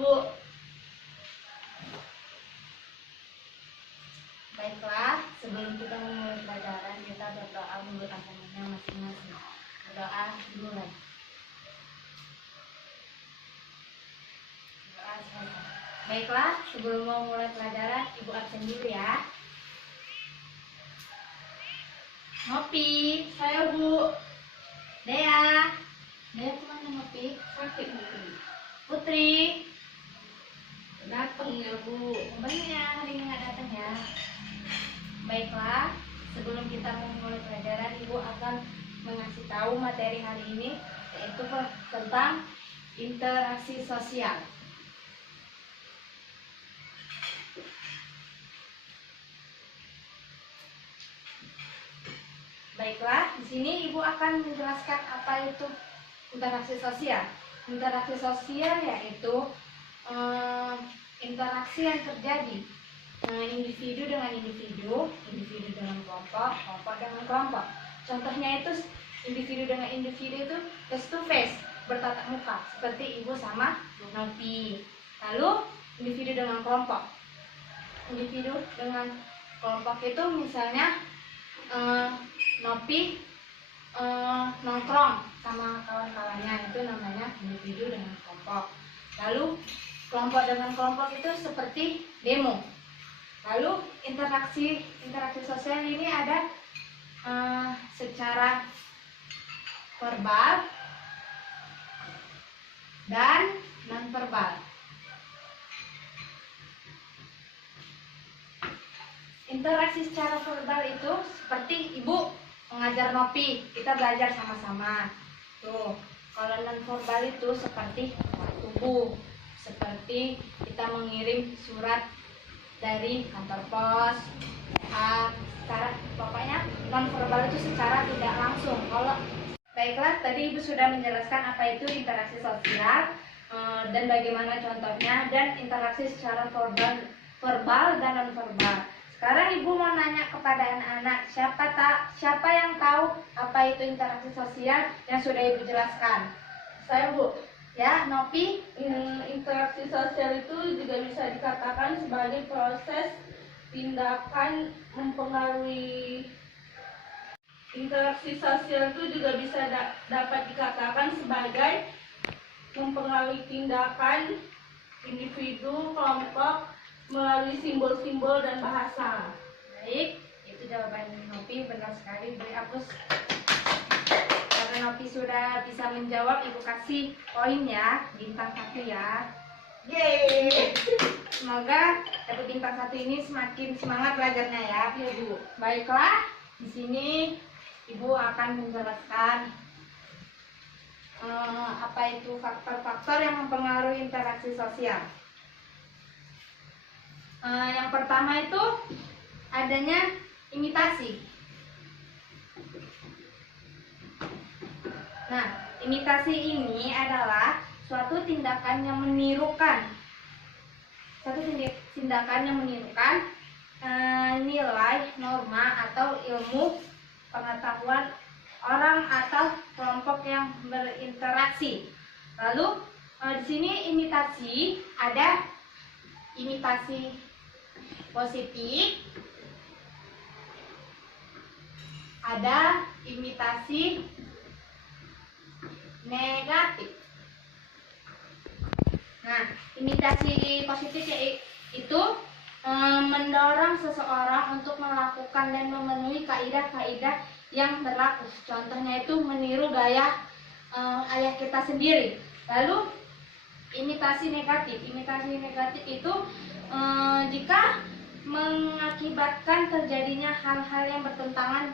Bu. Baiklah, sebelum kita memulai pelajaran, kita berdoa menurut agamanya masing-masing. Berdoa dimulai. Doa selesai. Baiklah, sebelum mau mulai pelajaran, Ibu absen dulu ya. Ngopi. Saya Bu. Dea. Dea kemana ngopi? Sakit Bu. Putri. Datang ya Bu. Banyak ya, hari ini nggak datang ya. Baiklah, sebelum kita memulai pelajaran, Ibu akan mengasih tahu materi hari ini, yaitu tentang interaksi sosial. Baiklah, di sini Ibu akan menjelaskan apa itu interaksi sosial. Interaksi sosial yaitu interaksi yang terjadi individu dengan individu, individu dengan kelompok, kelompok dengan kelompok. Contohnya itu individu dengan individu itu face to face, bertatap muka, seperti Ibu sama Nopi. Lalu individu dengan kelompok. Individu dengan kelompok itu misalnya Nopi nongkrong sama kawan-kawannya, itu namanya individu dengan kelompok. Lalu kelompok dengan kelompok itu seperti demo. Lalu interaksi sosial ini ada secara verbal dan non verbal. Interaksi secara verbal itu seperti Ibu mengajar Nopi, kita belajar sama-sama. Tuh, kalau non verbal itu seperti tubuh, seperti kita mengirim surat dari kantor pos, secara pokoknya non verbal itu secara tidak langsung. Kalau baiklah, tadi Ibu sudah menjelaskan apa itu interaksi sosial dan bagaimana contohnya, dan interaksi secara verbal dan non verbal. Sekarang Ibu mau nanya kepada anak-anak, siapa yang tahu apa itu interaksi sosial yang sudah Ibu jelaskan? Saya Bu. Ya, Nopi. Interaksi sosial itu juga bisa dikatakan sebagai proses tindakan mempengaruhi. Interaksi sosial itu juga bisa dapat dikatakan sebagai mempengaruhi tindakan individu, kelompok melalui simbol-simbol dan bahasa. Baik, itu jawaban Nopi, benar sekali. Beri hapus. Karena Nopi sudah bisa menjawab, Ibu kasih poin ya, bintang 1 ya. Yeay. Semoga dapat bintang 1 ini semakin semangat belajarnya ya. Iya Bu. Baiklah, di sini Ibu akan menjelaskan apa itu faktor-faktor yang mempengaruhi interaksi sosial. Yang pertama itu adanya imitasi. Nah, imitasi ini adalah suatu tindakan yang menirukan, nilai, norma atau ilmu pengetahuan orang atau kelompok yang berinteraksi. Lalu di sini imitasi ada imitasi positif, ada imitasi negatif. Nah, imitasi positif itu mendorong seseorang untuk melakukan dan memenuhi kaidah-kaidah yang berlaku. Contohnya itu meniru gaya ayah kita sendiri. Lalu imitasi negatif itu jika mengakibatkan terjadinya hal-hal yang bertentangan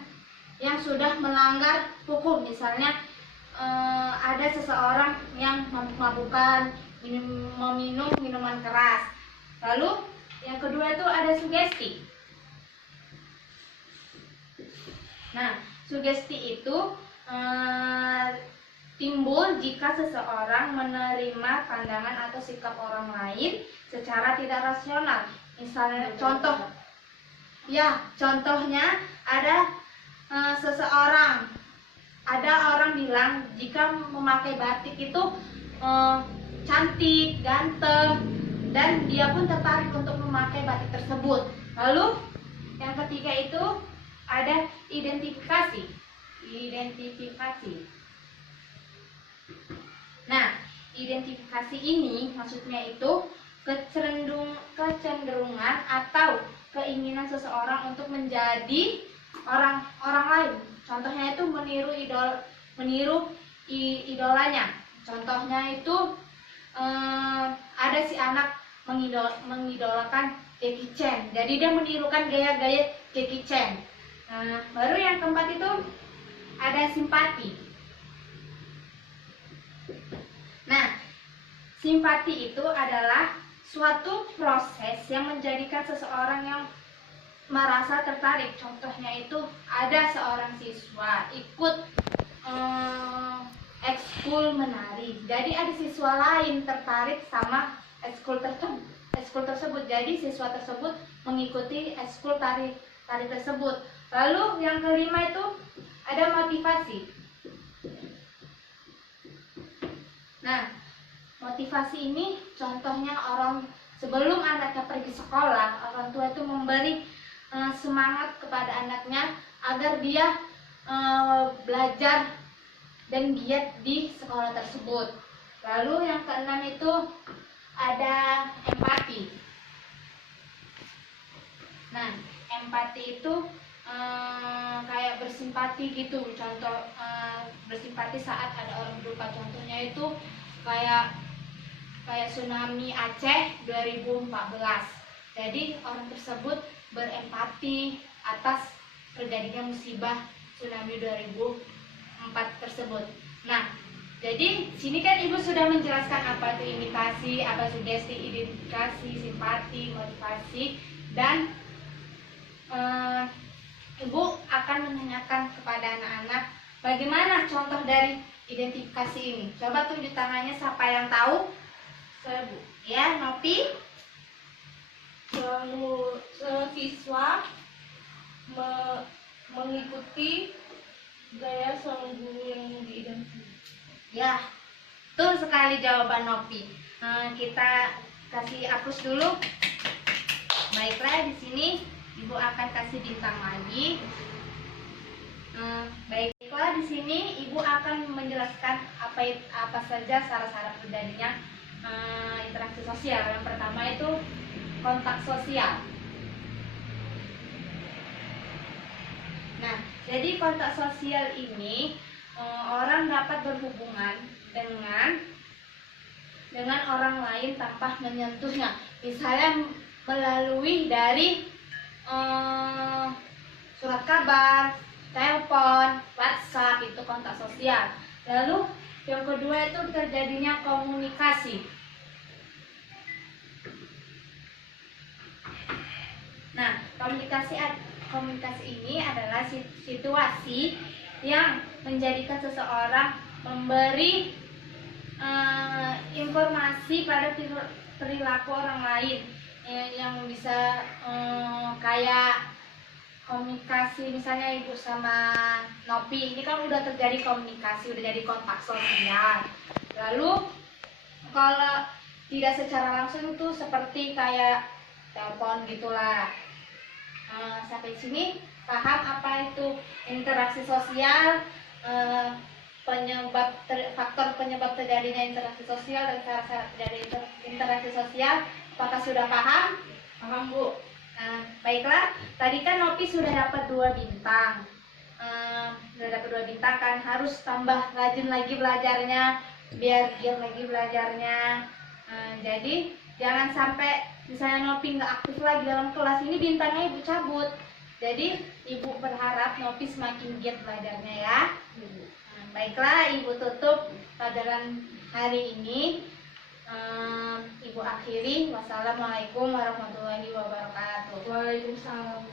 yang sudah melanggar hukum. Misalnya ada seseorang yang mabuk-mabukan, meminum minuman keras. Lalu yang kedua itu ada sugesti. Nah, sugesti itu timbul jika seseorang menerima pandangan atau sikap orang lain secara tidak rasional. Misalnya contohnya ada ada orang bilang jika memakai batik itu cantik, ganteng, dan dia pun tertarik untuk memakai batik tersebut. Lalu yang ketiga itu ada identifikasi. Nah, identifikasi ini maksudnya itu kecenderungan atau keinginan seseorang untuk menjadi orang lain. Contohnya itu meniru idolanya. Contohnya itu ada si anak mengidolakan Jackie Chan. Jadi dia menirukan gaya-gaya Jackie Chan. Nah, baru yang keempat itu ada simpati. Nah, simpati itu adalah suatu proses yang menjadikan seseorang yang merasa tertarik. Contohnya itu ada seorang siswa ikut ekskul menari. Jadi ada siswa lain tertarik sama ekskul tersebut. Jadi siswa tersebut mengikuti ekskul tari tersebut. Lalu yang kelima itu ada motivasi. Nah, motivasi ini contohnya sebelum anaknya pergi sekolah, orang tua itu memberi semangat kepada anaknya agar dia belajar dan giat di sekolah tersebut. Lalu yang keenam itu ada empati. Nah, empati itu kayak bersimpati gitu. Contoh bersimpati saat ada orang berduka. Contohnya itu kayak tsunami Aceh 2014. Jadi orang tersebut berempati atas terjadinya musibah tsunami 2004 tersebut. Nah, jadi sini kan Ibu sudah menjelaskan apa itu imitasi, apa sugesti, identifikasi, simpati, motivasi, dan Ibu akan menanyakan kepada anak-anak bagaimana contoh dari identifikasi ini. Coba tunjuk tangannya siapa yang tahu. Saya, Bu. Ya, Nopi. Siswa mengikuti gaya seorang guru yang diidentifikasi. Ya, betul sekali jawaban Nopi. Kita kasih hapus dulu. Baiklah, di sini Ibu akan kasih bintang lagi. Baiklah, di sini Ibu akan menjelaskan apa saja syarat-syarat terjadinya interaksi sosial. Yang pertama itu kontak sosial. Nah, jadi kontak sosial ini orang dapat berhubungan dengan orang lain tanpa menyentuhnya. Misalnya melalui dari surat kabar, telepon, WhatsApp, itu kontak sosial. Lalu yang kedua itu terjadinya komunikasi. Nah, komunikasi ini adalah situasi yang menjadikan seseorang memberi informasi pada perilaku orang lain yang bisa kayak komunikasi. Misalnya Ibu sama Nopi ini kan udah terjadi komunikasi, udah jadi kontak sosial. Lalu kalau tidak secara langsung itu seperti kayak telepon gitulah. Sampai sini paham apa itu interaksi sosial, faktor penyebab terjadinya interaksi sosial dan cara-cara terjadi interaksi sosial. Apakah sudah paham? Paham, Bu. Baiklah, tadi kan Nopi sudah dapat 2 bintang. Kan harus tambah rajin lagi belajarnya biar giat lagi belajarnya. Jadi jangan sampai misalnya Nopi nggak aktif lagi dalam kelas, ini bintangnya Ibu cabut. Jadi Ibu berharap Nopi semakin giat belajarnya ya. Baiklah, Ibu tutup pelajaran hari ini. Ibu akhiri. Wassalamualaikum warahmatullahi wabarakatuh. Waalaikumsalam.